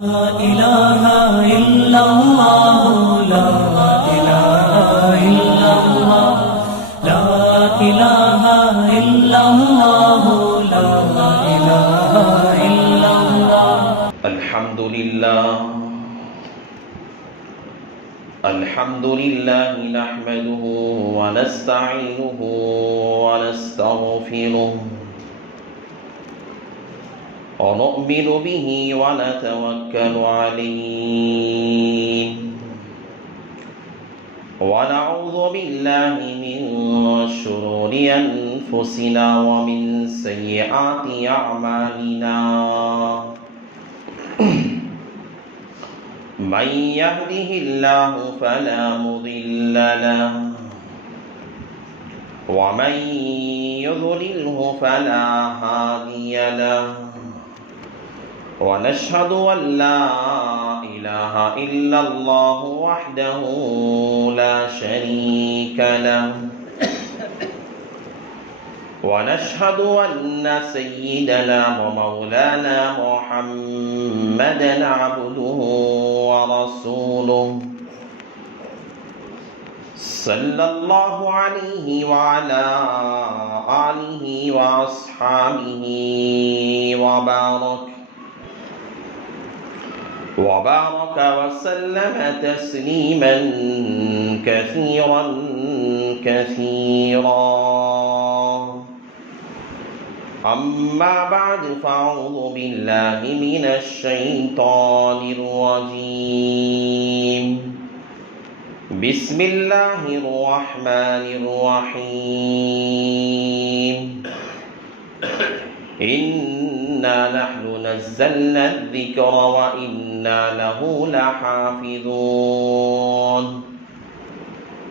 لا إله إلا الله لا إله إلا الله لا إله إلا الله لا إله إلا الله الحمد لله نحمده ونستعينه ونستغفره ونؤمن به ونتوكل عليه ونعوذ بالله من شرور أنفسنا ومن سيئات أعمالنا من يهده الله فلا مضل له ومن يضلله فلا هادي له ونشهد أن لا إله إلا الله وحده لا شريك له ونشهد أن سيدنا ومولانا محمدا عبده ورسوله صلى الله عليه وعلى آله وأصحابه وبارك وسلم تسليما كثيرا أما بعد فأعوذ بالله من الشيطان الرجيم بسم الله الرحمن الرحيم إنا نحن نزلنا الذكر وإنا له لحافظون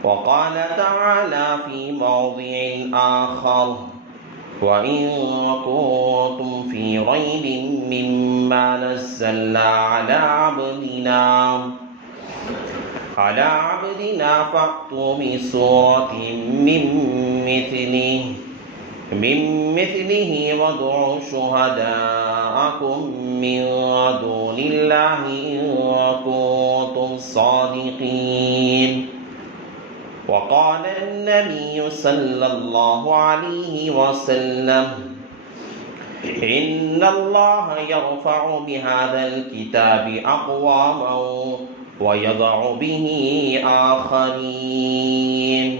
وقال تعالى في موضع آخر وإن كنتم في ريب مما نزلنا على عبدنا فأتوا بسورة من مثله وادعوا شهداءكم من دون الله إن كنتم صادقين وقال النبي صلى الله عليه وسلم إن الله يرفع بهذا الكتاب أقواما ويضع به آخرين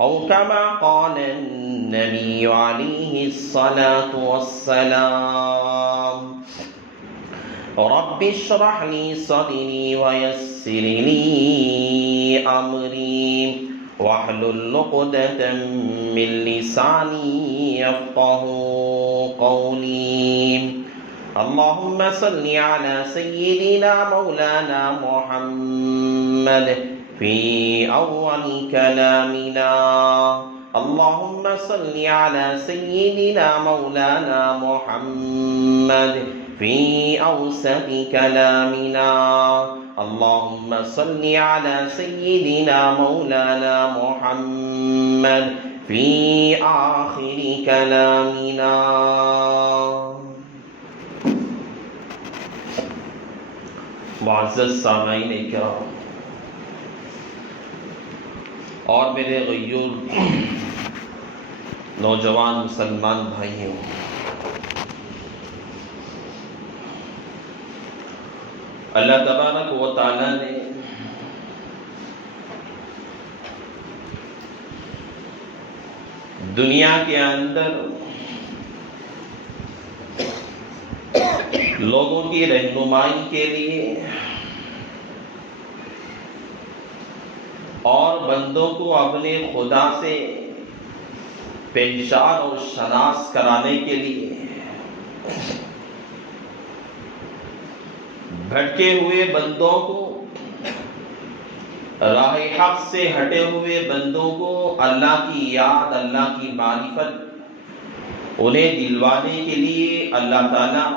أو كما قال النبي عليه الصلاة والسلام رب اشرح لي صدري ويسر لي أمري واحلل عقدة من لساني يفقهوا قولي اللهم صل على سيدنا مولانا محمد في أول كلامنا اللهم صل على سيدنا مولانا محمد في أوسط كلامنا اللهم صل على سيدنا مولانا محمد في آخر كلامنا معزز سامعین کرام اور میرے غیور نوجوان مسلمان بھائیوں، اللہ تبارک و تعالی نے دنیا کے اندر لوگوں کی رہنمائی کے لیے اور بندوں کو اپنے خدا سے پہچان اور شناس کرانے کے لیے بھٹکے ہوئے بندوں کو، راہ حق سے ہٹے ہوئے بندوں کو اللہ کی یاد، اللہ کی معرفت انہیں دلوانے کے لیے اللہ تعالیٰ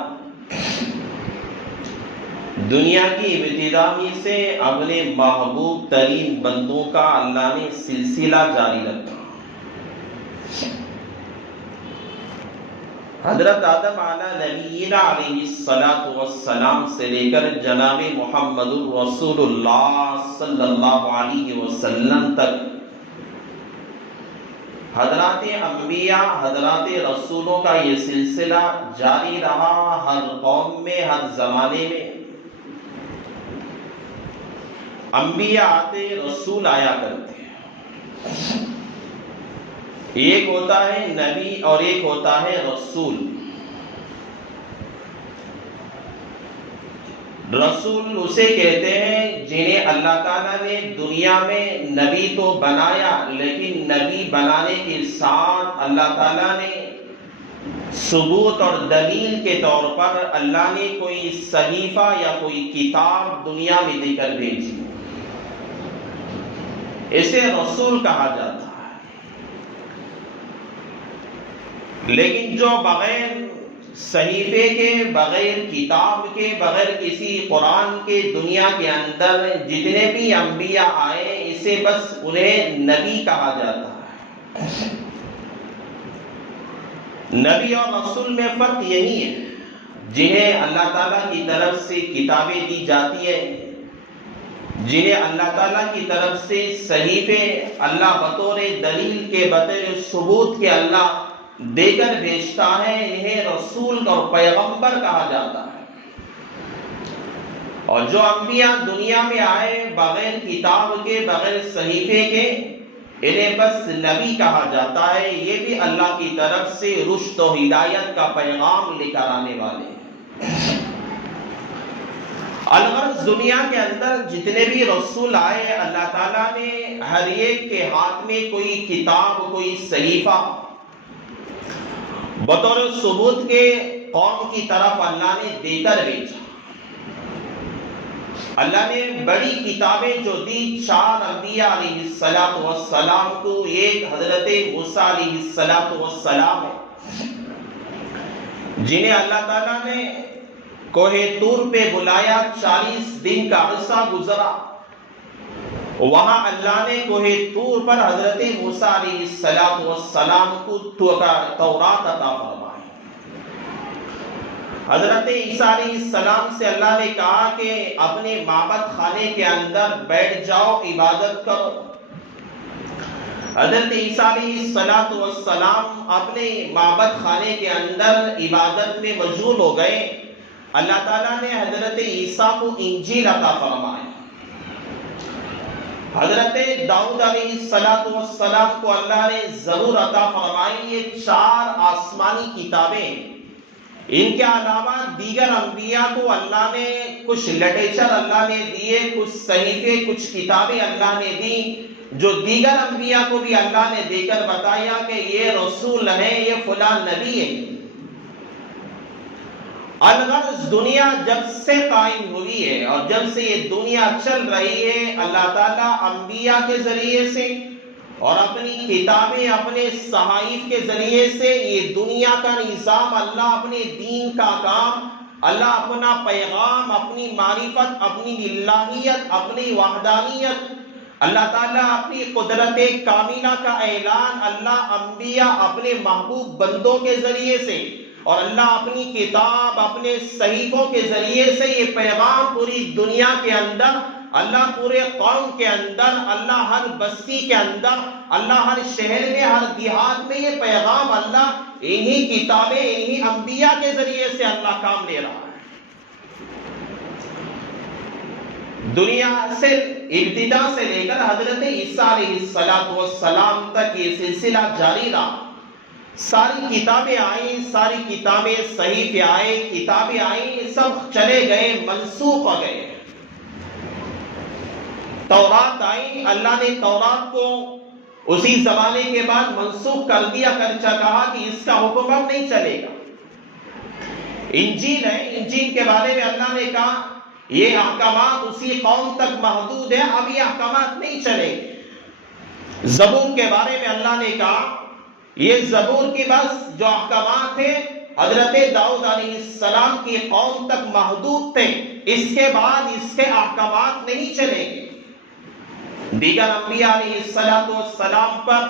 دنیا کی ابتدا میں سے اپنے محبوب ترین بندوں کا اللہ نے سلسلہ جاری رکھا۔ حضرت آدم علیہ نبینا علیہ الصلاۃ والسلام سے لے کر جناب محمد الرسول اللہ صلی اللہ علیہ وسلم تک حضرات انبیاء، حضرات رسولوں کا یہ سلسلہ جاری رہا. ہر قوم میں، ہر زمانے میں انبیاء آتے، رسول آیا کرتے. ایک ہوتا ہے نبی اور ایک ہوتا ہے رسول. رسول اسے کہتے ہیں جنہیں اللہ تعالیٰ نے دنیا میں نبی تو بنایا، لیکن نبی بنانے کے ساتھ اللہ تعالیٰ نے ثبوت اور دلیل کے طور پر اللہ نے کوئی صحیفہ یا کوئی کتاب دنیا میں دے کر بھیجی. اسے رسول کہا جاتا ہے. لیکن جو بغیر صحیفے کے، بغیر کتاب کے، بغیر کسی قرآن کے دنیا کے اندر جتنے بھی انبیاء آئے، اسے بس انہیں نبی کہا جاتا ہے. نبی اور رسول میں فرق یہی ہے، جنہیں اللہ تعالیٰ کی طرف سے کتابیں دی جاتی ہے، جنہیں اللہ تعالیٰ کی طرف سے صحیفے اللہ بطور دلیل کے، بطور ثبوت کے اللہ دے کر بھیجتا ہے، انہیں رسول اور پیغمبر کہا جاتا ہے. اور جو انبیاء دنیا میں آئے بغیر کتاب کے، بغیر صحیفے کے، انہیں بس نبی کہا جاتا ہے. یہ بھی اللہ کی طرف سے رشد و ہدایت کا پیغام لے کر آنے والے. الغرض دنیا کے اندر جتنے بھی رسول آئے، اللہ تعالیٰ نے ہر ایک کے ہاتھ میں کوئی کتاب، کوئی صحیفہ بطور ثبوت کے قوم کی طرف اللہ نے دے کر بھیجا. اللہ نے بڑی کتابیں جو دی 4 انبیاء علیہ الصلوۃ والسلام کو. ایک حضرت موسیٰ علیہ الصلوۃ والسلام ہے، جنہیں اللہ تعالیٰ نے کوہ طور پہ بلایا. 40 دن کا عرصہ گزرا. وہاں اللہ نے کوہ طور پر حضرت موسیٰ علیہ الصلوۃ والسلام کو تورات عطا فرمائی. حضرت عیسیٰ علیہ السلام سے اللہ نے کہا کہ اپنے معبد خانے کے اندر بیٹھ جاؤ، عبادت کرو. حضرت عیسیٰ علیہ الصلوۃ والسلام اپنے معبد خانے کے اندر عبادت میں مشغول ہو گئے. اللہ تعالیٰ نے حضرت عیسیٰ کو انجیل عطا فرمائی. حضرت داؤد علیہ السلام کو اللہ نے زبور عطا فرمائی. یہ 4 آسمانی کتابیں. ان کے علاوہ دیگر انبیاء کو اللہ نے کچھ لٹریچر اللہ نے دیے، کچھ صحیفے، کچھ کتابیں اللہ نے دی، جو دیگر انبیاء کو بھی اللہ نے دے کر بتایا کہ یہ رسول ہے، یہ فلاں نبی ہے. الغرض دنیا جب سے قائم ہوئی ہے اور جب سے یہ دنیا چل رہی ہے، اللہ تعالیٰ انبیاء کے ذریعے سے اور اپنی کتابیں، اپنے صحائف کے ذریعے سے یہ دنیا کا نظام، اللہ اپنے دین کا کام، اللہ اپنا پیغام، اپنی معرفت، اپنی الہیت، اپنی وحدانیت، اللہ تعالیٰ اپنی قدرت کاملہ کا اعلان، اللہ انبیاء اپنے محبوب بندوں کے ذریعے سے اور اللہ اپنی کتاب، اپنے صحیفوں کے ذریعے سے یہ پیغام پوری دنیا کے اندر، اللہ پورے قوم کے اندر، اللہ ہر بستی کے اندر، اللہ ہر شہر میں، ہر دیہات میں یہ پیغام اللہ انہی کتابیں، انہی انبیاء کے ذریعے سے اللہ کام لے رہا ہے. دنیا سے ابتدا سے لے کر حضرت عیسیٰ علیہ السلام تک یہ سلسلہ جاری رہا. ساری کتابیں آئیں، ساری کتابیں، صحیفے آئے، کتابیں آئیں، سب چلے گئے، منسوخ ہو گئے. تورات آئی، اللہ نے تورات کو اسی زمانے کے بعد منسوخ کر دیا، کہا کہ اس کا حکم اب نہیں چلے گا. انجیل ہے، انجیل کے بارے میں اللہ نے کہا یہ احکامات اسی قوم تک محدود ہے، اب یہ احکامات نہیں چلے. زبور کے بارے میں اللہ نے کہا یہ زبور کی بس جو احکامات تھے حضرت داؤد علیہ السلام کی قوم تک محدود تھے، اس کے بعد اس کے احکامات نہیں چلیں گے. دیگر انبیاء علیہ السلام پر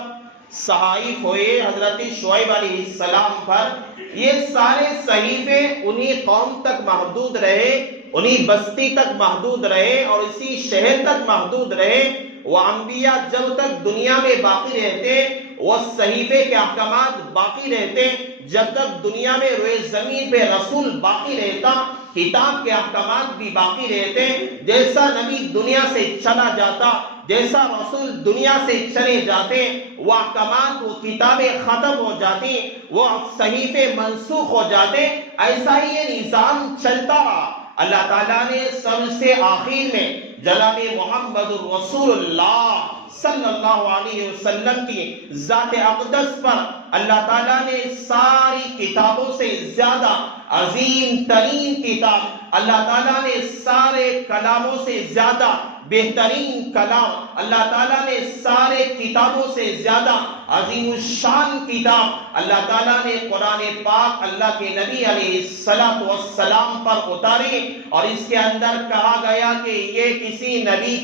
صحائف ہوئے حضرت شعیب علیہ السلام پر، یہ سارے صحیفے انہی قوم تک محدود رہے، انہی بستی تک محدود رہے اور اسی شہر تک محدود رہے۔ وہ انبیاء جب تک دنیا میں باقی رہتے وہ صحیفے کے احکامات باقی رہتے، جب تک دنیا میں روئے زمین پہ رسول باقی رہتا کتاب کے احکامات بھی باقی رہتے۔ جیسا نبی دنیا سے چلا جاتا، جیسا رسول دنیا سے چلے جاتے، وہ احکامات وہ کتابیں ختم ہو جاتی، وہ صحیفے منسوخ ہو جاتے، ایسا ہی یہ نظام چلتا رہا۔ اللہ تعالیٰ نے سب سے آخر میں جناب محمد رسول اللہ صلی اللہ علیہ وسلم کی ذات اقدس پر اللہ تعالیٰ نے ساری کتابوں سے زیادہ عظیم ترین کتاب، اللہ تعالیٰ نے سارے کلاموں سے زیادہ بہترین کلام، اللہ تعالیٰ نے سارے کتابوں سے زیادہ عظیم الشان کتاب، اللہ تعالیٰ نے قرآن پاک اللہ کے نبی علیہ السلام پر اتاری، اور اس کے اندر کہا گیا کہ یہ کسی نبی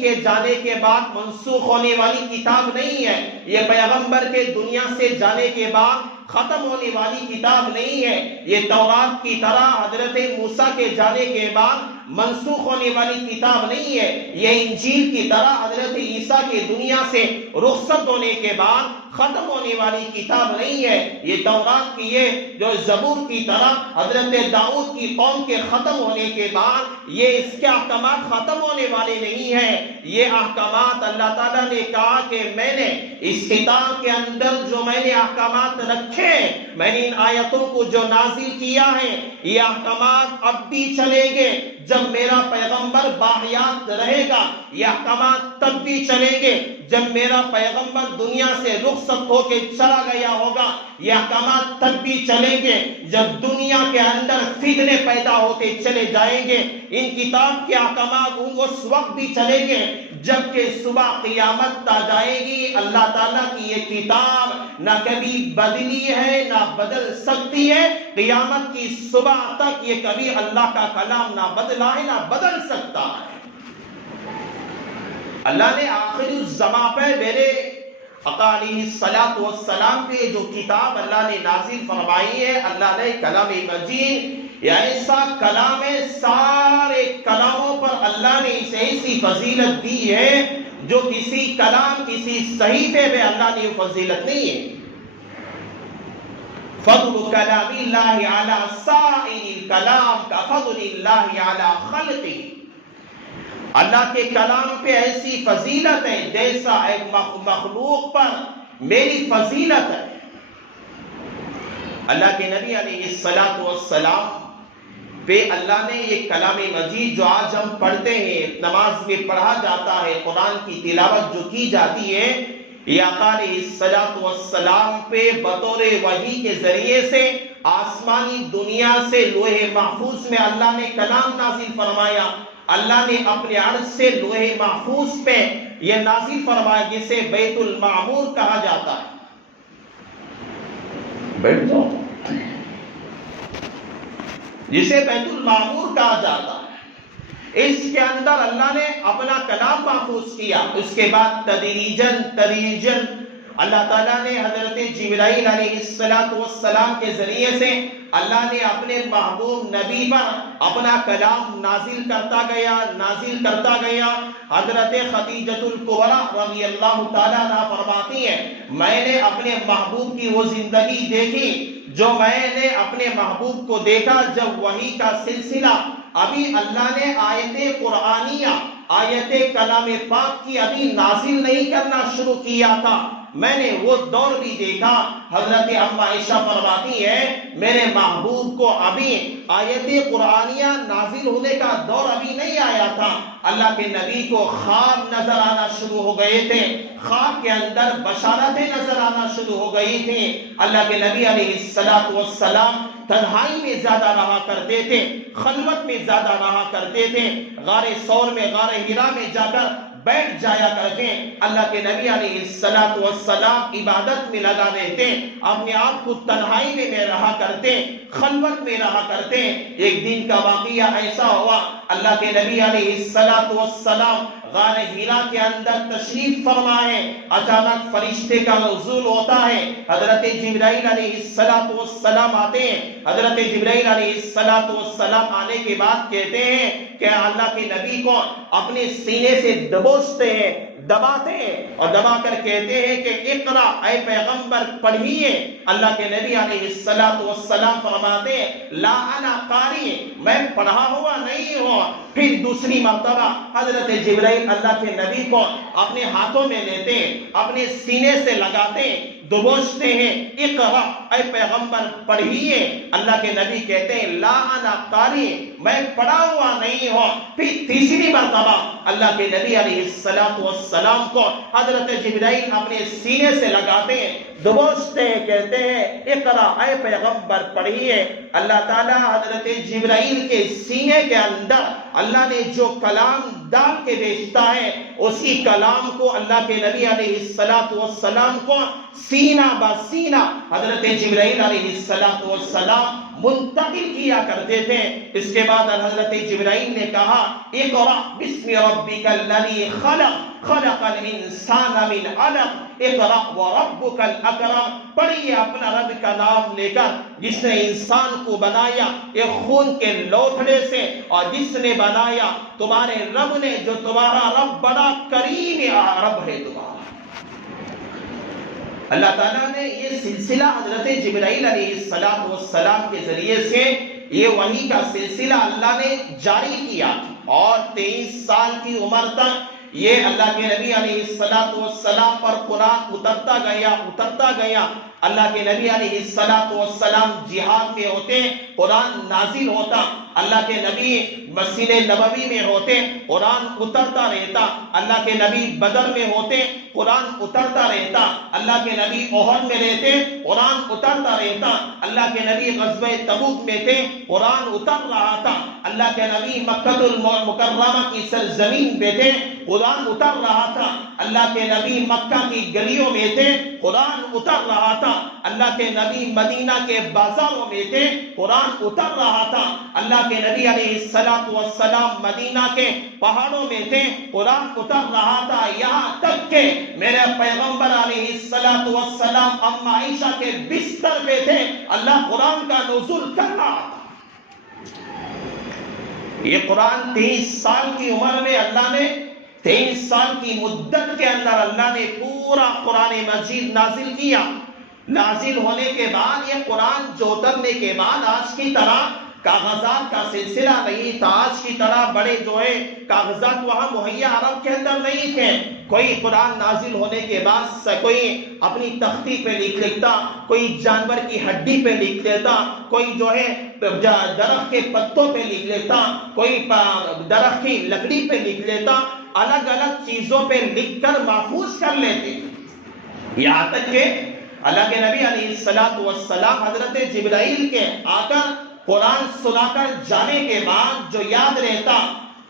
کے جانے کے بعد منسوخ ہونے والی کتاب نہیں ہے، یہ پیغمبر کے دنیا سے جانے کے بعد ختم ہونے والی کتاب نہیں ہے، یہ تورات کی طرح حضرت موسیٰ کے جانے کے بعد منسوخ ہونے والی کتاب نہیں ہے، یہ انجیل کی طرح حضرت عیسیٰ کے دنیا سے رخصت ہونے کے بعد ختم ہونے والی کتاب نہیں ہے، یہ تورات کی ہے جو زبور کی طرح حضرت داؤد کی قوم کے ختم ہونے کے بعد یہ اس کے احکامات ختم ہونے والے نہیں ہیں۔ یہ احکامات اللہ تعالیٰ نے کہا کہ میں نے اس کتاب کے اندر جو میں نے احکامات رکھے، میں نے ان آیتوں کو جو نازل کیا ہے، یہ احکامات اب بھی چلیں گے جب میرا پیغمبر باحیات رہے گا، یہ احکامات تب بھی چلیں گے جب میرا پیغمبر دنیا سے رخصت ہو کے چلا گیا ہوگا، یہ احکامات تب بھی چلیں گے جب دنیا کے اندر فتنے پیدا ہوتے چلے جائیں گے، ان کتاب کے احکامات اس وقت بھی چلیں گے جبکہ صبح قیامت آ جائے گی۔ اللہ تعالیٰ کی یہ کتاب نہ کبھی بدلی ہے نہ بدل سکتی ہے، قیامت کی صبح تک یہ کبھی اللہ کا کلام نہ بدلا ہے نہ بدل سکتا ہے۔ اللہ نے آخر الزمان پہ میرے آقا علیہ السلام پہ جو کتاب اللہ نے نازل فرمائی ہے، اللہ نے کلام مجید، یہ ایسا کلام ہے، سارے کلاموں پر اللہ نے اسے ایسی فضیلت دی ہے جو کسی کلام کسی صحیفے میں اللہ نے فضیلت نہیں ہے۔ فضل کلام اللہ علی سائر الکلام کا فضل اللہ علی خلقہ، اللہ کے کلام پہ ایسی فضیلت ہے جیسا ایک مخلوق پر میری فضیلت ہے۔ اللہ کے نبی علیہ السلام پہ اللہ نے یہ کلام مجید جو آج ہم پڑھتے ہیں، نماز میں پڑھا جاتا ہے، قرآن کی تلاوت جو کی جاتی ہے، یہ آقا علیہ السلام پہ بطور وحی کے ذریعے سے آسمانی دنیا سے لوح محفوظ میں اللہ نے کلام نازل فرمایا۔ اللہ نے اپنے عرش سے لوح محفوظ پہ یہ نازل فرمایا جسے بیت المعمور کہا جاتا ہے۔ بیٹھ جاؤ، جسے بیت المعمور کہا جاتا ہے، اس کے اندر اللہ نے اپنا کلام محفوظ کیا۔ اس کے بعد تدریجاً اللہ تعالیٰ نے حضرت جبرائیل علیہ السلام کے ذریعے سے اللہ نے اپنے محبوب نبی پر اپنا کلام نازل کرتا گیا۔ حضرت خدیجۃ الکبریٰ رضی اللہ تعالیٰ عنہا فرماتی ہیں، میں نے اپنے محبوب کی وہ زندگی دیکھی جو میں نے اپنے محبوب کو دیکھا جب وحی کا سلسلہ ابھی اللہ نے آیت قرآنیہ، آیت کلام پاک کی ابھی نازل نہیں کرنا شروع کیا تھا، میں نے وہ دور بھی دیکھا۔ حضرت اما عائشہ فرماتی ہے، میرے محبوب کو ابھی آیت قرآنیہ نازل ہونے کا دور ابھی نہیں آیا تھا، اللہ کے نبی کو خواب نظر آنا شروع ہو گئے تھے، خواب کے اندر بشارتیں نظر آنا شروع ہو گئی تھیں۔ اللہ کے نبی علیہ السلام تنہائی میں زیادہ رہا کرتے تھے، خلوت میں زیادہ رہا کرتے تھے، غار ثور میں، غار حرا میں جا کر بیٹھ جایا کرتے۔ اللہ کے نبی علیہ السلام عبادت میں لگا رہتے، اپنے آپ کو تنہائی میں رہا کرتے، خلوت میں رہا کرتے۔ ایک دن کا واقعہ ایسا ہوا، اللہ کے نبی علیہ السلام غار ہیرا کے اندر تشریف فرمائے، اچانک فرشتے کا نزول ہوتا ہے، حضرت جبرائیل علیہ السلام آتے ہیں۔ حضرت جبرائیل علیہ السلام آنے کے بعد کہتے ہیں کہ اللہ کے نبی کو اپنے سینے سے دبوچتے ہیں، دباتے ہیں، اور دبا کر کہتے ہیں کہ اقرا، اے پیغمبر پڑھیے۔ اللہ کے نبی علیہ السلام فرماتے ہیں لا انا قاری، میں پڑھا ہوا نہیں ہوں۔ پھر دوسری مرتبہ حضرت جبرائیل اللہ کے نبی کو اپنے ہاتھوں میں لیتے ہیں، اپنے سینے سے لگاتے ہیں، دبوچتے ہیں، اقرا، اے پیغمبر پڑھیے۔ اللہ کے نبی کہتے ہیں لا انا قاری، میں پڑھا ہوا نہیں ہوں۔ پھر تیسری مرتبہ اللہ کے نبی علیہ السلام کو حضرت جبرائیل اپنے سینے سے لگاتے ہیں، دبوچتے ہیں، کہتے ہیں اقرا، اے پیغمبر پڑھیے۔ اللہ تعالیٰ حضرت جبرائیل کے سینے کے اندر اللہ نے جو کلام ڈال کے بھیجتا ہے، اسی کلام کو اللہ کے نبی علیہ السلام کو سینہ بہ سینہ حضرت جبرائیل علیہ السلام منتقل کیا کرتے تھے۔ اس کے بعد حضرت جبرائیل نے کہا اقرأ بسم ربک الذی خلق، خلق الانسان من علق، اقرأ وربک الاکرم، پڑھیے اپنا رب کا نام لے کر جس نے انسان کو بنایا ایک خون کے لوتھڑے سے، اور جس نے بنایا تمہارے رب نے، جو تمہارا رب بڑا کریم رب ہے تمہارا۔ اللہ تعالیٰ نے یہ سلسلہ حضرت جبرائیل علیہ السلام کے ذریعے سے یہ وحی کا سلسلہ اللہ نے جاری کیا، اور 23 سال کی عمر تک یہ اللہ کے نبی علیہ السلام پر قرآن اترتا گیا۔ اللہ کے نبی علیہ السلام جہاد میں ہوتے، قرآن نازل ہوتا، اللہ کے نبی مسجد نبوی میں ہوتے، قرآن اترتا رہتا، اللہ کے نبی بدر میں ہوتے، قرآن اترتا رہتا، اللہ کے نبی احد میں رہتے، قرآن اترتا رہتا، اللہ کے نبی غزوہ تبوک میں تھے، قرآن اتر رہا تھا، اللہ کے نبی مکہ المکرمہ کی سرزمین پہ تھے، قرآن اتر رہا تھا، اللہ کے نبی مکہ کی گلیوں میں تھے، قرآن اتر رہا تھا، اللہ کے نبی مدینہ کے بازاروں میں تھے، قرآن اتر رہا تھا، اللہ کے نبی علیہ السلام مدینہ کے پہاڑوں میں تھے، قرآن اتر رہا تھا، یہاں تک کہ میرے پیغمبر علیہ السلام اما عائشہ کے بستر پہ تھے، اللہ قرآن کا نزول کر رہا تھا۔ یہ قرآن 23 سال کی عمر میں اللہ نے 23 سال کی مدت کے اندر اللہ نے پورا قرآن مجید نازل کیا۔ نازل ہونے کے بعد یہ قرآن جو اترنے کے بعد آج کی طرح کاغذات کا سلسلہ نہیں تھا، آج کی طرح بڑے جو ہے کاغذات وہاں مہیا عرب کے اندر نہیں تھے۔ کوئی قرآن نازل ہونے کے بعد کوئی اپنی تختی پہ لکھ لیتا، کوئی جانور کی ہڈی پہ لکھ لیتا، کوئی جو ہے درخت کے پتوں پہ لکھ لیتا، کوئی درخت کی لکڑی پہ لکھ لیتا، الگ الگ چیزوں پہ لکھ کر محفوظ کر لیتے۔ یہاں تک کہ اللہ کے نبی علیہ السلام حضرت جبرائیل کے آ کر قرآن سنا کر جانے کے بعد جو یاد رہتا،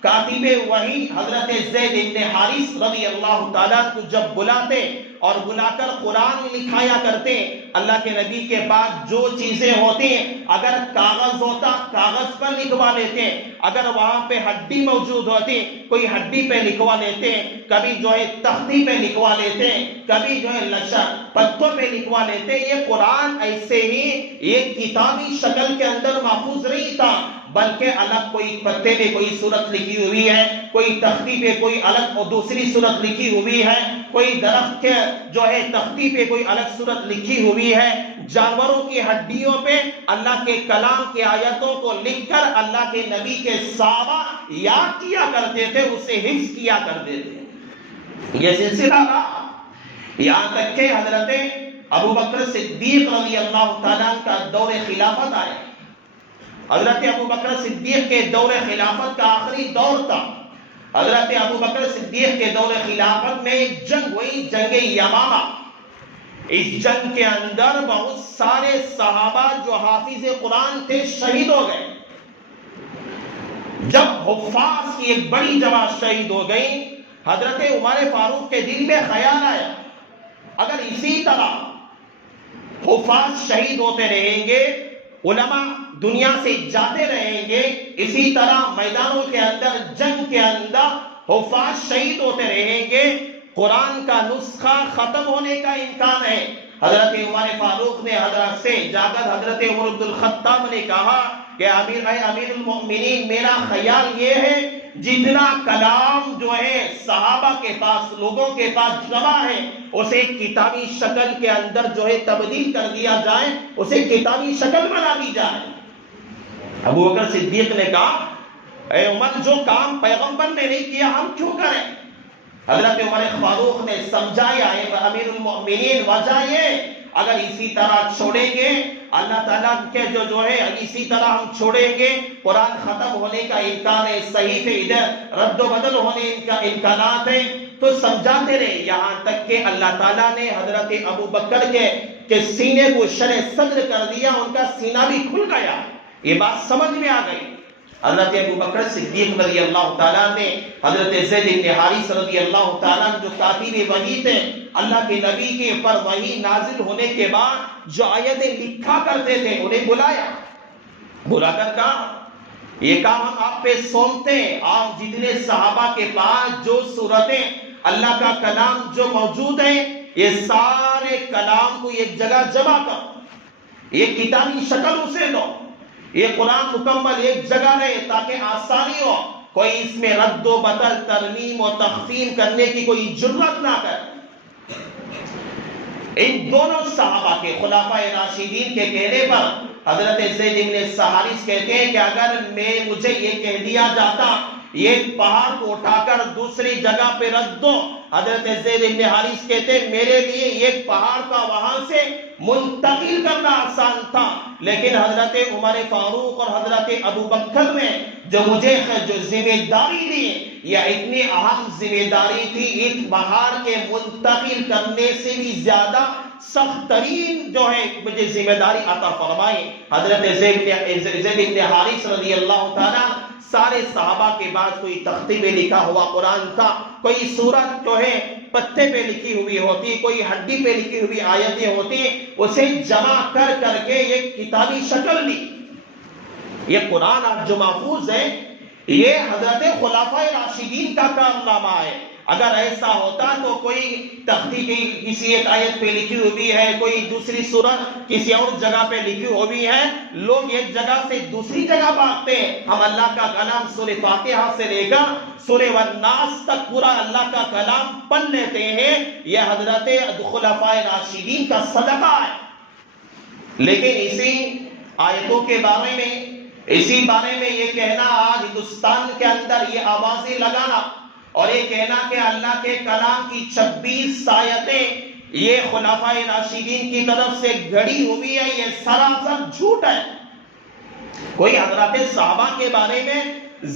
کاتب وحی حضرت زید بن حارث رضی اللہ تعالیٰ کو جب بلاتے اور بلا کر قرآن لکھایا کرتے، اللہ کے نبی کے پاس جو چیزیں ہوتی ہیں، اگر کاغذ ہوتا کاغذ پر لکھوا لیتے، اگر وہاں پہ ہڈی موجود ہوتی کوئی ہڈی پہ لکھوا لیتے، کبھی جو ہے تختی پہ لکھوا لیتے، کبھی جو ہے پتوں پہ لکھوا لیتے۔ یہ قرآن ایسے ہی ایک کتابی شکل کے اندر محفوظ نہیں تھا، بلکہ الگ کوئی پتے پہ کوئی صورت لکھی ہوئی ہے، کوئی تختی پہ کوئی الگ اور دوسری صورت لکھی ہوئی ہے، کوئی درخت کے جو ہے تختی پہ کوئی الگ صورت لکھی ہوئی ہے، جانوروں کی ہڈیوں پہ اللہ کے کلام کی آیتوں کو لکھ کر اللہ کے نبی کے صحابہ یاد کیا کرتے تھے، اسے حفظ کیا کرتے تھے۔ یہ سلسلہ رہا یہاں تک کہ حضرت ابو بکر صدیق رضی اللہ تعالیٰ کا دور خلافت آیا۔ حضرت ابو بکر صدیق کے دور خلافت کا آخری دور تھا۔ حضرت ابو بکر صدیق کے دور خلافت میں ایک جنگ ہوئی، جنگ یمامہ۔ اس جنگ کے اندر بہت سارے صحابہ جو حافظ قرآن تھے شہید ہو گئے۔ جب حفاظ کی ایک بڑی جماعت شہید ہو گئی، حضرت عمر فاروق کے دل میں خیال آیا اگر اسی طرح حفاظ شہید ہوتے رہیں گے، علماء دنیا سے جاتے رہیں گے، اسی طرح میدانوں کے اندر جنگ کے اندر حفاظ شہید ہوتے رہیں گے، قرآن کا نسخہ ختم ہونے کا امکان ہے۔ حضرت عمر فاروق نے حضرت سے جا کر حضرت عمر بن الخطاب نے کہا کہ امیر المؤمنین، میرا خیال یہ ہے جتنا کلام جو ہے صحابہ کے پاس، لوگوں کے پاس جمع ہے، اسے کتابی شکل کے اندر جو ہے تبدیل کر دیا جائے، اسے کتابی شکل بنا دی جائے۔ ابو بکر صدیق نے کہا اے عمر، جو کام پیغمبر نے نہیں کیا ہم کیوں کریں؟ حضرت عمر فاروق نے سمجھایا اے امیر المؤمنین، وجہ یہ اگر اسی طرح چھوڑیں گے، اللہ تعالیٰ کے جو ہے اسی طرح ہم چھوڑیں گے، قرآن ختم ہونے کا امکان ہے، صحیفے ادھر رد و بدل ہونے کا امکانات ہیں۔ تو سمجھاتے رہے، یہاں تک کہ اللہ تعالیٰ نے حضرت ابو بکر کے سینے کو شرح صدر کر دیا، ان کا سینہ بھی کھل گیا، یہ بات سمجھ میں آ گئی۔ حضرت ابو بکر صدیق رضی اللہ تعالیٰ نے حضرت زید بن حارث رضی اللہ تعالیٰ جو کاتب وحی تھے، اللہ کے نبی کے پر وحی نازل ہونے کے بعد جو آیتیں لکھا کرتے تھے، انہیں بلا کر کہا یہ کام ہم آپ پہ سونپتے ہیں، آپ جتنے صحابہ کے پاس جو صورتیں اللہ کا کلام جو موجود ہیں، یہ سارے کلام کو ایک جگہ جمع کرو، یہ کتابی شکل اسے دو، یہ قرآن مکمل ایک جگہ رہے تاکہ آسانی ہو، کوئی اس میں رد و بدل، ترمیم و تخفیم کرنے کی کوئی جرات نہ کرے۔ ان دونوں صحابہ کے خلفائے راشدین کے کہنے پر حضرت زید بن حارث کہتے ہیں کہ اگر مجھے یہ کہہ دیا جاتا ایک پہاڑ کو اٹھا کر دوسری جگہ پہ رکھ دو، حضرت زید بن حارث کہتے ہیں میرے لیے ایک پہاڑ کا وہاں سے منتقل کرنا آسان تھا، لیکن حضرت عمر فاروق اور حضرت ابو بکر نے جو مجھے جو ذمہ داری دی، یہ اتنی اہم ذمہ داری تھی، ایک پہاڑ کے منتقل کرنے سے بھی زیادہ سخت ترین جو ہے مجھے ذمہ داری عطا فرمائی۔ حضرت زید بن حارث رضی اللہ تعالیٰ، سارے صحابہ کے بعد کوئی تختی پہ لکھا ہوا قرآن تھا، کوئی سورت جو ہے پتے پہ لکھی ہوئی ہوتی، کوئی ہڈی پہ لکھی ہوئی آیتیں ہوتی، اسے جمع کر کر کے ایک کتابی شکل لی۔ یہ قرآن آج جو محفوظ ہے، یہ حضرت خلفائے راشدین کا کارنامہ ہے۔ اگر ایسا ہوتا تو کوئی تختی کی کسی ایک آیت پہ لکھی ہوئی ہے، کوئی دوسری سورت کسی اور جگہ پہ لکھی ہوئی ہے، لوگ ایک جگہ سے دوسری جگہ بھاگتے ہیں۔ ہم اللہ کا کلام سورہ فاتحہ سے لے کر سورہ والناس تک پورا اللہ کا کلام پڑھ لیتے ہیں، یہ حضرت خلفائے راشدین کا صدقہ ہے۔ لیکن اسی آیتوں کے بارے میں، اسی بارے میں یہ کہنا، آج ہندوستان کے اندر یہ آوازیں لگانا اور یہ کہنا کہ اللہ کے کلام کی 26 آیتیں یہ خلفائے راشدین کی طرف سے گھڑی ہوئی ہے، یہ سراسر جھوٹ ہے۔ کوئی حضرات صحابہ کے بارے میں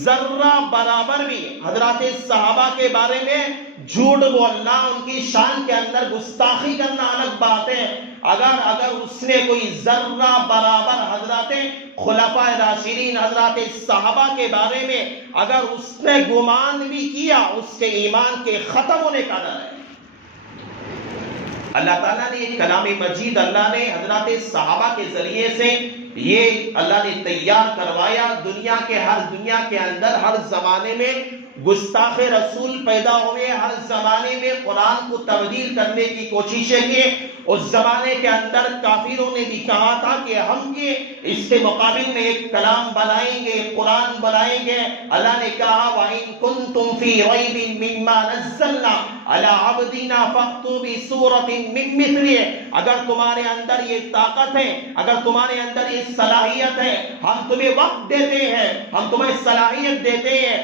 ذرہ برابر بھی حضرات صحابہ کے بارے میں جھوٹ بولنا، ان کی شان کے اندر گستاخی کرنا الگ بات ہے۔ اگر اس نے کوئی ذرہ برابر حضرات خلفائے راشدین، حضرات صحابہ کے بارے میں اگر اس نے گمان بھی کیا، اس کے ایمان کے ختم ہونے کا ڈر ہے۔ اللہ تعالیٰ نے ایک کلام مجید اللہ نے حضرات صحابہ کے ذریعے سے یہ اللہ نے تیار کروایا۔ دنیا کے اندر ہر زمانے میں گستاخ رسول پیدا ہوئے، ہر زمانے میں قرآن کو تبدیل کرنے کی کوششیں کی۔ اس زمانے کے اندر کافروں نے بھی کہا تھا کہ ہم اس کے مقابل میں ایک کلام بنائیں گے، قرآن بنائیں گے۔ اللہ نے کہا وَإِن كُنتُمْ فِي رَيْبٍ مِّمَّا نَزَّلْنَا عَلَىٰ عَبْدِنَا فَأْتُوا بِسُورَةٍ مِّن مِّثْلِهِ، اگر تمہارے اندر یہ طاقت ہے، اگر تمہارے اندر یہ صلاحیت ہے، ہم تمہیں وقت دیتے ہیں، ہم تمہیں صلاحیت دیتے ہیں،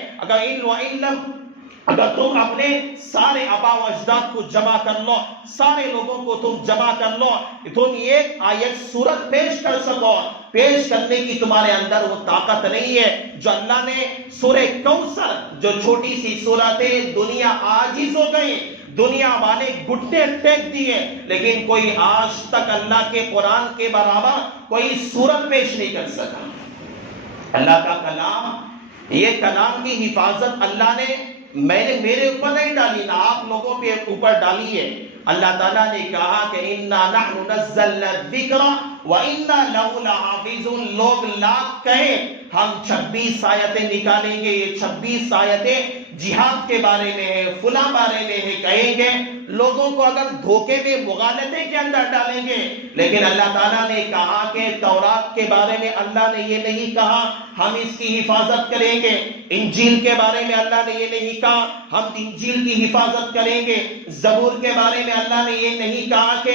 اگر تم اپنے سارے آبا و اجداد کو جمع کر لو، سارے لوگوں کو تم جمع کر لو، تم ایک آیت سورت پیش کر سکو، پیش کرنے کی تمہارے اندر وہ طاقت نہیں ہے جو اللہ نے سورہ کوثر، جو چھوٹی سی سورت ہے، دنیا عاجز ہو گئی، دنیا والے گھٹنے ٹیک دیے، لیکن کوئی آج تک اللہ کے قرآن کے برابر کوئی سورت پیش نہیں کر سکا۔ اللہ کا کلام، یہ کلام کی حفاظت اللہ نے میرے اوپر نہیں ڈالی، نہ آپ لوگوں پہ اوپر ڈالی ہے۔ اللہ تعالیٰ نے کہا کہ اِنَّا نَحْنُ نَزَّلْنَا الذِّكْرَ وَإِنَّا لَهُ لَحَافِظُونَ، لوگ لاکھ کہیں ہم 26 آیتیں نکالیں گے، یہ 26 آیتیں جہاد کے بارے میں ہے، فلاں بارے میں ہے کہیں گے، لوگوں کو اگر دھوکے میں مغالطے کے اندر ڈالیں گے۔ لیکن اللہ تعالیٰ نے کہا کہ تورات کے بارے میں اللہ نے یہ نہیں کہا ہم اس کی حفاظت کریں گے، انجیل کے بارے میں اللہ نے یہ نہیں کہا ہم انجیل کی حفاظت کریں گے، زبور کے بارے میں اللہ نے یہ نہیں کہا کہ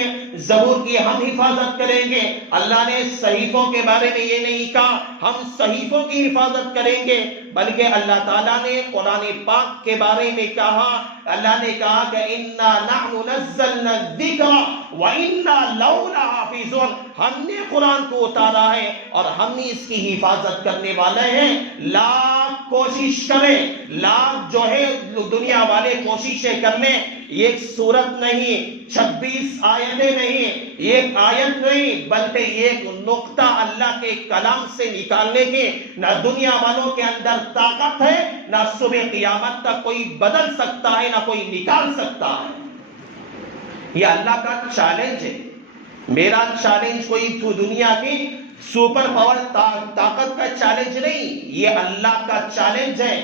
زبور کی ہم حفاظت کریں گے، اللہ نے صحیفوں کے بارے میں یہ نہیں کہا ہم صحیفوں کی حفاظت کریں گے، بلکہ اللہ تعالیٰ نے قرآن پاک کے بارے میں کہا، اللہ نے کہا کہ اِنَّا نَحْنُ نَزَّلْنَا الذِّكْرَ وَإِنَّا لَهُ لَحَافِظُونَ، ہم نے قرآن کو اتارا ہے اور ہم نے اس کی حفاظت کرنے والے ہیں۔ لاکھ کوشش کریں، لاکھ جو ہے دنیا والے کوششیں کر لیں، ایک سورت نہیں، 26 آیتیں نہیں، ایک آیت نہیں، بلکہ ایک نقطہ اللہ کے کلام سے نکالنے کی نہ دنیا والوں کے اندر طاقت ہے، نہ صبح قیامت تک کوئی بدل سکتا ہے، نہ کوئی نکال سکتا ہے۔ یہ اللہ کا چیلنج ہے، میرا چیلنج کوئی دنیا کی سپر پاور طاقت کا چیلنج نہیں، یہ اللہ کا چیلنج ہے۔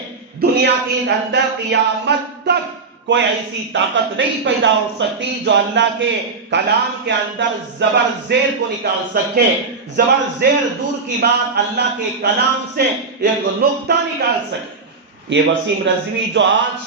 دنیا کے اندر قیامت تک کوئی ایسی طاقت نہیں پیدا ہو سکتی جو اللہ کے کلام کے اندر زبر زیر کو نکال سکے۔ زبر زیر دور کی بات، اللہ کے کلام سے ایک نقطہ نکال سکے۔ یہ وسیم رضوی جو آج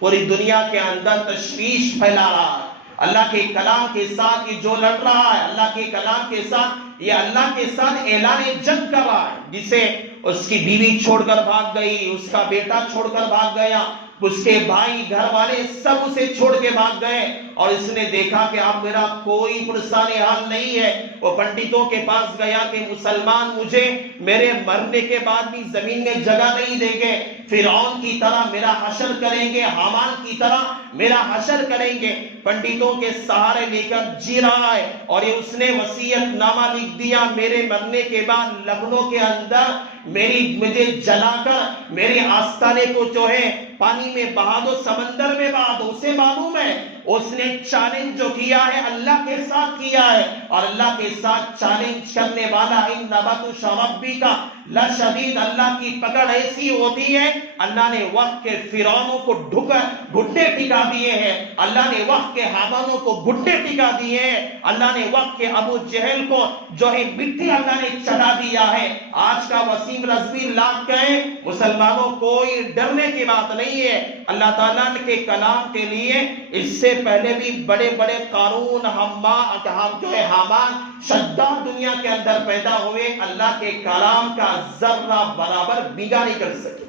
پوری دنیا کے اندر تشویش پھیلا رہا ہے، اللہ کے کلام کے ساتھ یہ جو لڑ رہا ہے، اللہ کے کلام کے ساتھ یہ اللہ کے ساتھ اعلان جنگ کر رہا ہے، جسے اس کی بیوی چھوڑ کر بھاگ گئی، اس کا بیٹا چھوڑ کر بھاگ گیا، اس کے بھائی گھر والے سب اسے چھوڑ کے بھاگ گئے، اور اس نے دیکھا کہ اب میرا کوئی پرسان حال نہیں ہے۔ وہ پنڈتوں کے پاس گیا کہ مسلمان مجھے میرے مرنے کے بعد بھی زمین میں جگہ نہیں دیں گے، فرعون کی طرح میرا حشر کریں گے، حامان کی طرح میرا حشر کریں گے۔ پنڈتوں کے سہارے لے کر جی رہا ہے، اور یہ اس نے وصیت نامہ لکھ دیا، میرے مرنے کے بعد لکھنؤ کے اندر مجھے جلا کر میری آستانے کو جو ہے پانی میں بہا دو، سمندر میں بہا دو۔ اسے معلوم ہے اس نے چیلنج جو کیا ہے اللہ کے ساتھ کیا ہے، اور اللہ کے ساتھ چیلنج کرنے والا ان نبطش ربک لشدید، اللہ کی پکڑ ایسی ہوتی ہے۔ اللہ نے وقت کے فرعونوں کو گھٹنے ٹکا دیے ہیں، اللہ نے وقت کے حامانوں کو گھٹنے ٹکا دیے ہیں، اللہ نے وقت کے ابو جہل کو جو ہے مٹی اللہ نے چڑھا دیا ہے۔ آج کا وسیم رضوی لاکھ کہیں، مسلمانوں کوئی ڈرنے کی بات نہیں ہے۔ اللہ تعالیٰ کے کلام کے لیے اس سے پہلے بھی بڑے بڑے قارون، حامان، شداد دنیا کے اندر پیدا ہوئے، اللہ کے کلام کا ذرہ برابر بگاڑ نہیں کر سکے۔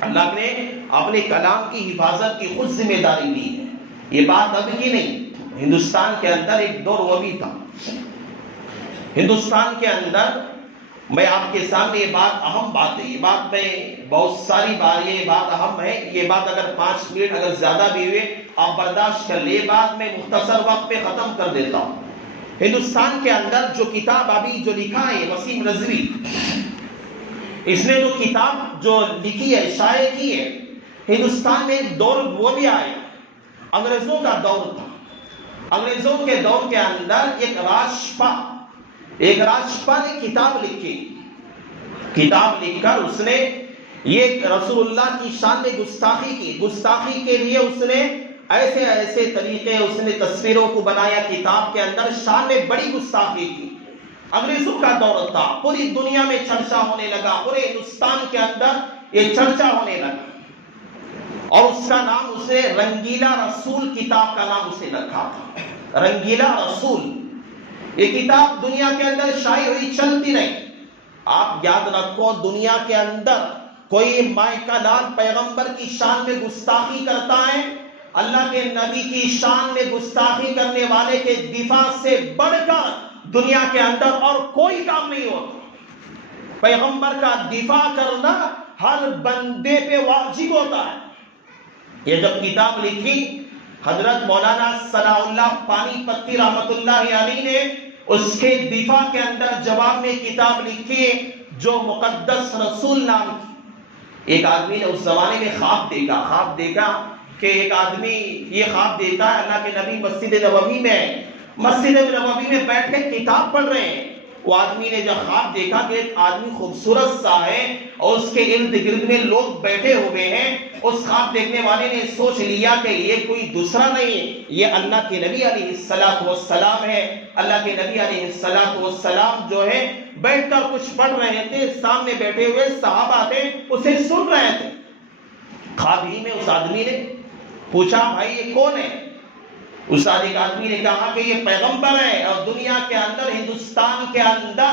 اللہ نے اپنے کلام کی حفاظت کی خود ذمہ داری لی ہے۔ یہ بات اب کی نہیں، ہندوستان کے اندر ایک دور وہ بھی تھا۔ ہندوستان کے اندر میں آپ کے سامنے یہ بات اہم بات ہے، یہ بات میں بہت ساری بار یہ بات اہم ہے، یہ بات اگر 5 منٹ اگر زیادہ بھی ہوئے آپ برداشت کر لیں، بات میں مختصر وقت پہ ختم کر دیتا ہوں۔ ہندوستان کے اندر جو کتاب ابھی جو لکھا ہے وسیم رضوی، اس نے جو کتاب جو لکھی ہے، شائع کی ہے، ہندوستان میں ایک دور وہ بھی آیا، انگریزوں کا دور تھا۔ انگریزوں کے دور کے اندر ایک راجپا نے کتاب لکھی، کتاب لکھ کر اس نے یہ رسول اللہ کی شان میں گستاخی کی، گستاخی کے لیے اس نے ایسے ایسے طریقے، اس نے تصویروں کو بنایا کتاب کے اندر، شان میں بڑی گستاخی کی۔ انگریزوں کا دور تھا، پوری دنیا میں چرچا ہونے لگا، پورے ہندوستان کے اندر یہ چرچا ہونے لگا، اور اس کا نام اسے رنگیلا رسول کتاب کا نام اسے رکھا تھا، رنگیلا رسول۔ یہ کتاب دنیا کے اندر شائع ہوئی، چلتی رہی۔ آپ یاد رکھو، دنیا کے اندر کوئی مائکا لال پیغمبر کی شان میں گستاخی کرتا ہے، اللہ کے نبی کی شان میں گستاخی کرنے والے کے دفاع سے بڑھ کر دنیا کے اندر اور کوئی کام نہیں ہوتا۔ پیغمبر کا دفاع کرنا ہر بندے پہ واجب ہوتا ہے۔ یہ جب کتاب لکھی، حضرت مولانا ثناء اللہ پانی پتی رحمت اللہ علیہ نے اس کے دفاع کے اندر جواب میں کتاب لکھی جو مقدس رسول نام کی۔ ایک آدمی نے اس زمانے میں خواب دیکھا کہ ایک آدمی یہ خواب دیتا ہے، اللہ کے نبی مسجد نبوی میں بیٹھ کے کتاب پڑھ رہے ہیں، وہ آدمی نے جب خواب دیکھا کہ ایک آدمی خوبصورت سا ہے اور اس کے ارد گرد میں لوگ بیٹھے ہوئے ہیں، اس خواب دیکھنے والے نے سوچ لیا کہ یہ کوئی دوسرا نہیں، یہ اللہ کے نبی علیہ السلام ہے۔ اللہ کے نبی علیہ السلام جو ہے بیٹھ کر کچھ پڑھ رہے تھے، سامنے بیٹھے ہوئے صحابہ تھے اسے سن رہے تھے۔ خواب ہی میں اس آدمی نے پوچھا بھائی یہ کون ہے؟ اس آدمی نے کہا کہ یہ پیغمبر ہے، اور دنیا کے اندر، ہندوستان کے اندر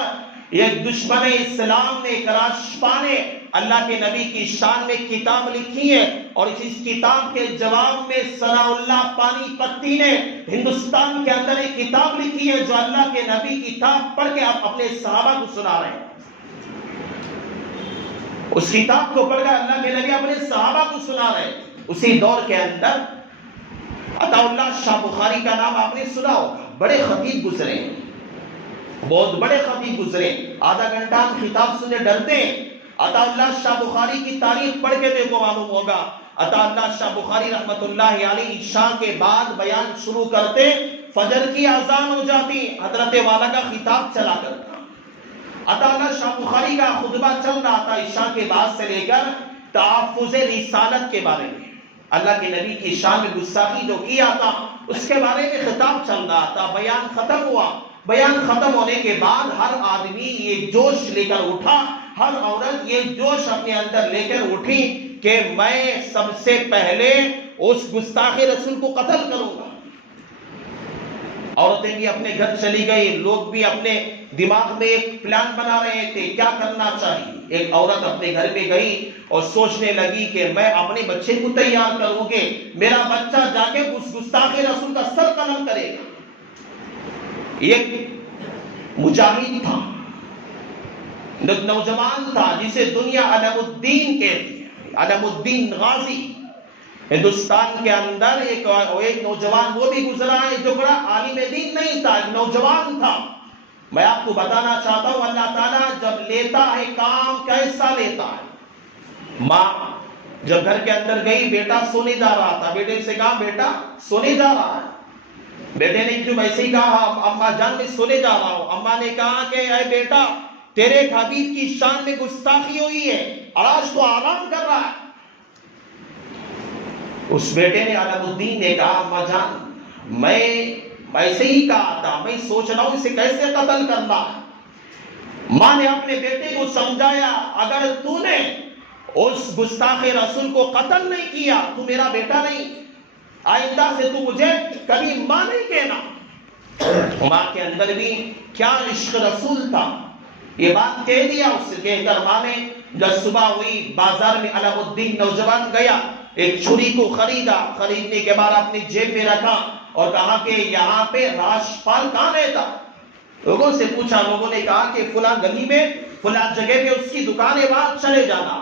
ایک دشمن اسلام نے، کراشپا نے اللہ کے نبی کی شان میں کتاب لکھی ہے، اور اس کتاب کے جواب میں ثناء اللہ پانی پتی نے ہندوستان کے اندر ایک کتاب لکھی ہے جو اللہ کے نبی کتاب پڑھ کے آپ اپنے صحابہ کو سنا رہے ہیں۔ اس کتاب کو پڑھ کر اللہ کے نبی اپنے صحابہ کو سنا رہے ہیں۔ اسی دور کے اندر عطا اللہ شاہ بخاری کا نام آپ نے سنا ہوگا، بڑے خطیب گزرے، بہت بڑے خطیب گزرے، آدھا گھنٹہ ہم خطاب سننے ڈرتے ہیں۔ عطا اللہ شاہ بخاری کی تاریخ پڑھ کے دیکھو معلوم ہوگا۔ عطا اللہ شاہ بخاری رحمت اللہ علیہ عشاء کے بعد بیان شروع کرتے، فجر کی اذان ہو جاتی، حضرت والا کا خطاب چلا کرتا۔ عطا اللہ شاہ بخاری کا خطبہ چل رہا تھا عشاء کے بعد سے لے کر تحفظ رسالت کے بارے میں، اللہ کے نبی کی شان میں گستاخی جو کیا تھا اس کے بارے میں خطاب چل رہا تھا۔ بیان ختم ہوا، بیان ختم ہونے کے بعد ہر آدمی یہ جوش لے کر اٹھا، ہر عورت یہ جوش اپنے اندر لے کر اٹھی کہ میں سب سے پہلے اس گستاخ رسول کو قتل کروں گا۔ عورتیں بھی اپنے گھر چلی گئی، لوگ بھی اپنے دماغ میں ایک پلان بنا رہے تھے کیا کرنا چاہیے۔ ایک عورت اپنے گھر میں گئی اور سوچنے لگی کہ میں اپنے بچے کو تیار کروں گی، میرا بچہ جا کے اس گستاخ رسول کا سر قلم کرے گا۔ ایک مجاہد تھا، نوجوان تھا جسے دنیا علم الدین کہتی ہے، علم الدین غازی۔ ہندوستان کے اندر ایک نوجوان وہ بھی گزرا ہے جو بڑا عالم دین نہیں تھا، ایک نوجوان تھا۔ میں آپ کو بتانا چاہتا ہوں اللہ تعالیٰ جب لیتا ہے کام کیسا لیتا ہے۔ ماں جب گھر کے اندر گئی، بیٹا سونے جا رہا تھا، بیٹے سے کہا بیٹا سونے جا رہا ہے۔ بیٹے نے جو ویسے ہی کہا اماں جان میں سونے جا رہا ہوں۔ اماں نے کہا کہ اے بیٹا تیرے حبیب کی شان میں گستاخی ہوئی ہے اور آج تو آرام کر رہا ہے۔ اس بیٹے نے علم الدین نے کہا اماں جان میں ایسے ہی کہا تھا، میں سوچ رہا ہوں اسے کیسے قتل کرنا ہے۔ ماں نے اپنے بیٹے کو سمجھایا اگر تو نے اس گستاخ رسول کو قتل نہیں کیا تو میرا بیٹا نہیں، آئندہ سے تو مجھے کبھی ماں نہیں کہنا۔ ماں کے اندر بھی کیا عشق رسول تھا، یہ بات کہہ دیا اس سے کہہ کر ماں نے جب صبح ہوئی بازار میں علم الدین نوجوان گیا، ایک چھری کو خریدا، خریدنے کے بعد اپنی جیب میں رکھا اور کہا کہ یہاں پہ راشپال کہاں رہتا؟ لوگوں سے پوچھا، لوگوں نے کہا کہ فلاں گلی میں فلاں جگہ پہ اس کی دکان ہے وہاں چلے جانا۔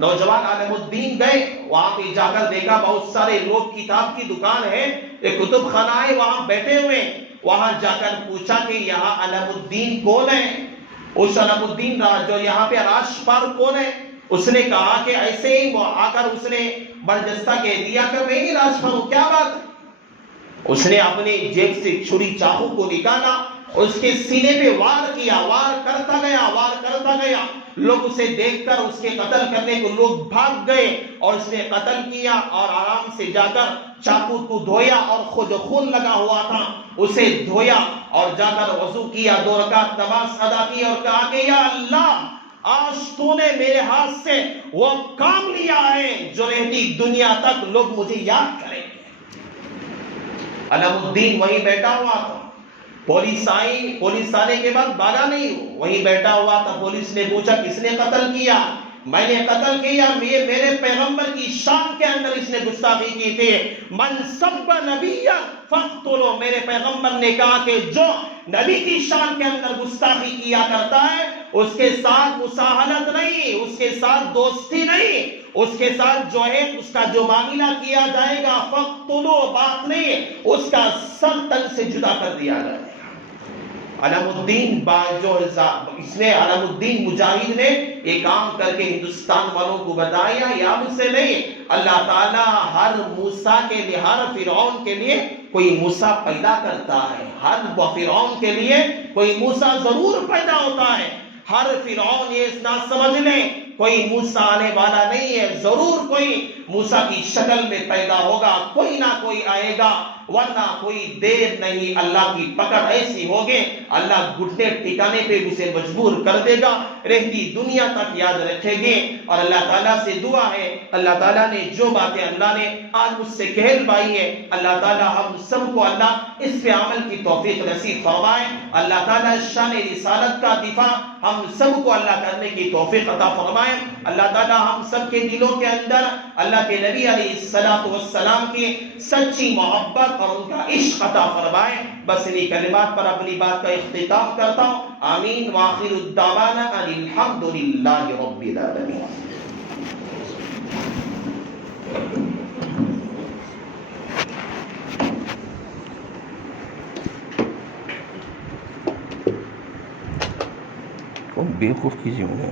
نوجوان علم الدین گئے، وہاں پہ جا کر دیکھا بہت سارے لوگ کتاب کی دکان ہے، ایک کتب خانہ ہے وہاں بیٹھے ہوئے۔ وہاں جا کر پوچھا کہ یہاں علم الدین کون ہے؟ اس علم الدین جو یہاں پہ راشپال کون ہے؟ اس نے کہا کہ ایسے ہی وہ آ کر اس نے برجستہ کہہ دیا کہ میں ہی راشپال ہوں، کیا بات ہے؟ اس نے اپنے جیب سے چھری چاقو کو نکالا، اس کے سینے پہ وار کیا، وار کرتا گیا۔ لوگ اسے دیکھ کر اس کے قتل کرنے کو لوگ بھاگ گئے اور اس نے قتل کیا اور آرام سے جا کر چاقو کو دھویا اور جو خون لگا ہوا تھا اسے دھویا اور جا کر وضو کیا، 2 رکعت نماز ادا کی اور کہا کہ یا اللہ آج تو نے میرے ہاتھ سے وہ کام لیا ہے جو رہتی دنیا تک لوگ مجھے یاد کریں گے۔ علم الدین وہیں بیٹھا ہوا تھا، پولیس آئی، پولیس آنے کے بعد بھاگا نہیں، وہیں بیٹھا ہوا تھا۔ پولیس نے پوچھا کس نے قتل کیا؟ میں نے قتل کیا، میرے پیغمبر کی شان کے اندر اس نے گستاخی کی تھی۔ من سب نبی فاقتلوا، میرے پیغمبر نے کہا کہ جو نبی کی شان کے اندر گستاخی کیا کرتا ہے اس کے ساتھ مساہلت نہیں، اس کے ساتھ دوستی نہیں، اس کے ساتھ جو ہے اس کا جو معاملہ کیا جائے گا فاقتلوا، بات نہیں، اس کا سر تن سے جدا کر دیا جائے گا۔ علم الدین اس نے علم الدین مجاہد نے یہ کام کر کے ہندوستان والوں کو بتایا یا مجھ سے نہیں، اللہ تعالیٰ ہر موسیٰ کے لیے، ہر فرعون کے لیے کوئی موسیٰ پیدا کرتا ہے، ہر فرعون کے لیے کوئی موسیٰ ضرور پیدا ہوتا ہے۔ ہر فرعون یہ نہ سمجھ لیں کوئی موسیٰ آنے والا نہیں ہے، ضرور کوئی موسیٰ کی شکل میں پیدا ہوگا، کوئی نہ کوئی آئے گا، ورنہ کوئی دیر نہیں اللہ کی پکڑ ایسی ہوگی، اللہ گھٹنے ٹکانے پہ اسے مجبور کر دے گا، رہتی دنیا تک یاد رکھے گے۔ اور اللہ تعالیٰ سے دعا ہے، اللہ تعالیٰ نے جو باتیں اللہ نے آج مجھ سے کہلوائی ہے، اللہ تعالیٰ ہم سب کو اللہ اس پہ عمل کی توفیق نصیب فرمائے۔ اللہ تعالیٰ شان رسالت کا دفاع ہم سب کو اللہ کرنے کی توفیق عطا فرمائے۔ اللہ تعالیٰ ہم سب کے دلوں کے اندر اللہ کے نبی علیہ السلام کی سچی محبت اور ان کا عشق عطا فرمائے۔ بس انہی کلمات پر اپنی بات کا اختتام کرتا ہوں۔ آمین وآخر الدعوانا ان الحمدللہ رب العالمین۔ بیوقوف کیجیے مجھے